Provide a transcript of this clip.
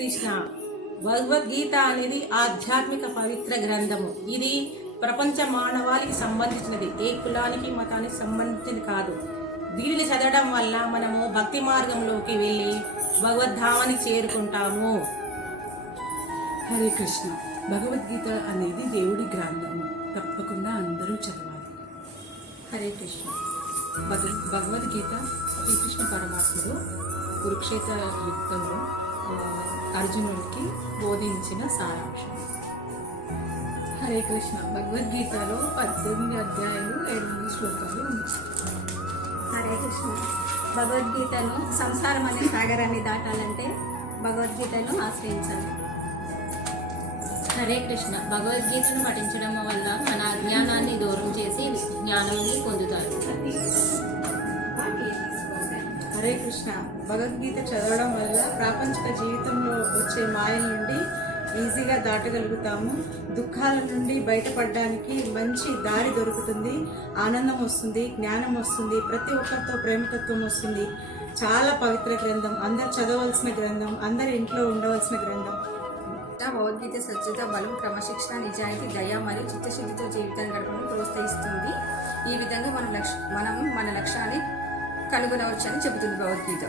కృష్ణ. భగవద్గీత అనేది ఆధ్యాత్మిక పవిత్ర గ్రంథము. ఇది ప్రపంచ మానవాళికి సంబంధించినది, ఏ కులానికి మతానికి సంబంధించినది కాదు. దీనిని చదవడం వల్ల మనము భక్తి మార్గంలోకి వెళ్ళి భగవద్ధామానికి చేరుకుంటాము. హరే కృష్ణ. భగవద్గీత అనేది దేవుడి గ్రంథము, తప్పకుండా అందరూ చదవాలి. హరే కృష్ణ. భగవద్గీత శ్రీకృష్ణ పరమాత్ముడు కురుక్షేత్ర యుద్ధంలో అర్జునుడికి బోధించిన సారాంశం. హరే కృష్ణ. భగవద్గీతలో 18 అధ్యాయాలు 7 శ్లోకాలు ఉన్నాయి. హరే కృష్ణ. భగవద్గీతను సంసారం అనే సాగరాన్ని దాటాలంటే భగవద్గీతను ఆశ్రయించాలి. హరే కృష్ణ. భగవద్గీతను పఠించడం వల్ల మన అజ్ఞానాన్ని దూరం చేసి జ్ఞానాన్ని పొందుతారు. హరే కృష్ణ. భగవద్గీత చదవడం వల్ల ప్రాపంచిక జీవితంలో వచ్చే మాయల నుండి ఈజీగా దాటగలుగుతాము. దుఃఖాల నుండి బయటపడడానికి మంచి దారి దొరుకుతుంది. ఆనందం వస్తుంది, జ్ఞానం వస్తుంది, ప్రతి ఒక్కరితో ప్రేమతత్వం వస్తుంది. చాలా పవిత్ర గ్రంథం, అందరు చదవలసిన గ్రంథం, అందరి ఇంట్లో ఉండవలసిన గ్రంథం. భగవద్గీత సత్యత, బలం, క్రమశిక్షణ, నిజాయితీ, దయ మరియు చిత్తశుద్ధితో జీవితాన్ని గడపడం ప్రోత్సహిస్తుంది. ఈ విధంగా మనం మన లక్ష్యాన్ని కనుగొనవచ్చని చెబుతుంది భగవద్గీత.